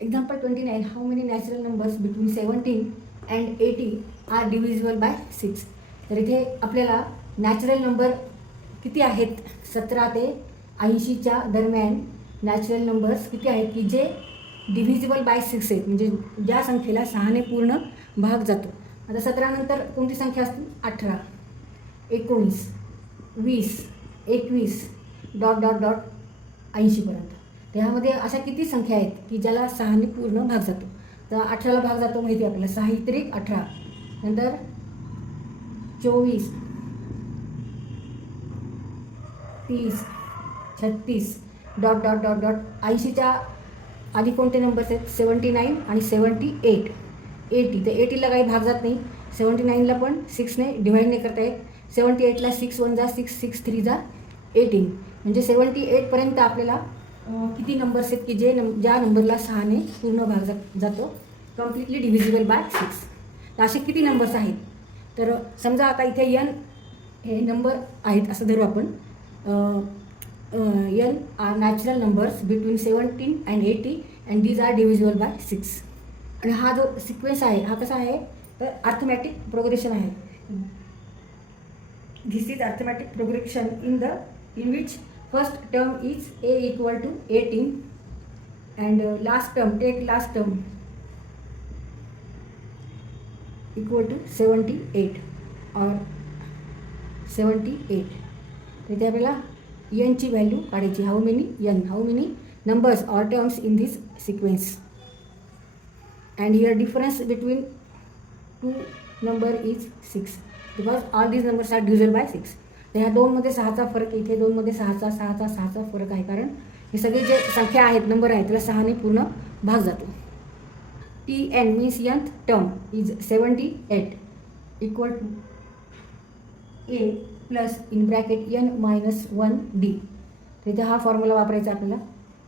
Example 29. How many natural numbers between 17 and 80 are divisible by 6? तर इथे आपल्याला natural number किती आहेत? सतरा ते ऐंशीच्या दरम्यान नॅचरल नंबर्स किती आहेत? की जे डिव्हिजिबल बाय सिक्स आहेत. म्हणजे ज्या संख्येला सहाने पूर्ण भाग जातो. आता सतरानंतर कोणती संख्या असते? अठरा एकोणीस वीस एकवीस डॉट डॉट डॉट ऐंशीपर्यंत त्यामध्ये अशा किती संख्या आहेत की ज्याला सहाने पूर्ण भाग जातो? तर अठराला भाग जातो माहिती आहे आपल्याला. सहा त्रिक अठरा. नंतर चोवीस. तीस. छत्तीस. Dot dot dot dot. ऐंशीच्या आधी कोणते नंबर्स आहेत? सेवन्टी नाईन आणि सेवन्टी एट. एटी. तर एटीला काही भाग जात नाही. सेवन्टी नाईनला पण सिक्सने डिवाईड नाही करता येत. सेवन्टी एटला सिक्स वन जा सिक्स सिक्स थ्री जा एटीन. म्हणजे सेवन्टी एटपर्यंत आपल्याला किती नंबर्स आहेत की जे नम ज्या नंबरला सहाने पूर्ण भाग जा जातो कम्प्लिटली डिव्हिजिबल बाय सिक्स तर असे किती नंबर्स आहेत? तर समजा आता इथे यन हे नंबर आहेत असं धरू आपण. N are natural numbers between seventeen and eighty and these are divisible by six आणि हा जो सिक्वेन्स आहे हा कसा आहे? तर अर्थमॅटिक प्रोग्रेशन आहे. This is arithmetic progression in the in which first first term is a equal to 18 and uh, last term take last term equal to 78 or 78 तिथे आपल्याला यनची व्हॅल्यू काढायची how many n how many numbers or terms in this sequence and here difference between two number is six because all these numbers are division by six तर ह्या दोनमध्ये सहाचा फरक इथे दोनमध्ये सहाचा सहाचा सहाचा फरक आहे. कारण हे सगळे जे संख्या आहेत नंबर आहेत त्याला सहाने पूर्ण भाग जातो. T N means nth term is seventy eight equal to A plus in bracket N minus one D तर इथे हा फॉर्म्युला वापरायचा आपल्याला.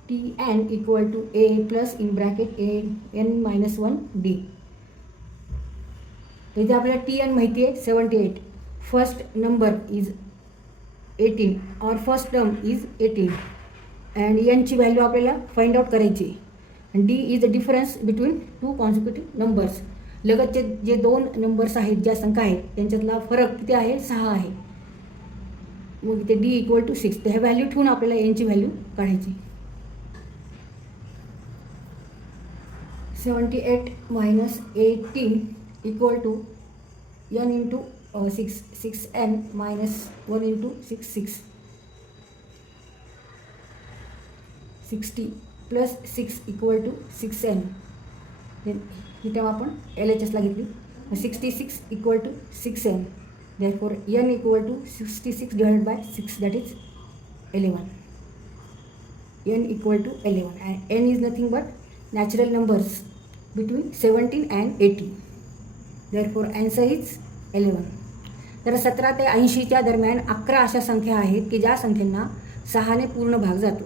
T N equal to A plus in bracket A N minus one D तर इथे आपल्याला T N माहिती आहे seventy eight first number is eighteen और first term is eighteen and एनची value आपल्याला फाइंड आउट करायची. आणि D is the difference between two consecutive numbers लगतचे जे दोन नंबर्स आहेत ज्या संख्या आहेत त्यांच्यातला फरक किती आहे? सहा आहे. मग इथे डी इक्वल टू सिक्स तर ह्या व्हॅल्यू ठेवून आपल्याला एनची व्हॅल्यू काढायची. Seventy eight minus eighteen equal to n into six six n minus one into six six sixty plus six equal to six n he term आपण L H एसला घेतली. Sixty six equal to six n that four n equal to sixty six divided by six that is eleven n equal to 11 and n is nothing but natural numbers between 17 and 80 four answer is 11 तर सतरा ते ऐंशीच्या दरम्यान अकरा अशा संख्या आहेत की ज्या संख्यांना सहाने पूर्ण भाग जातो.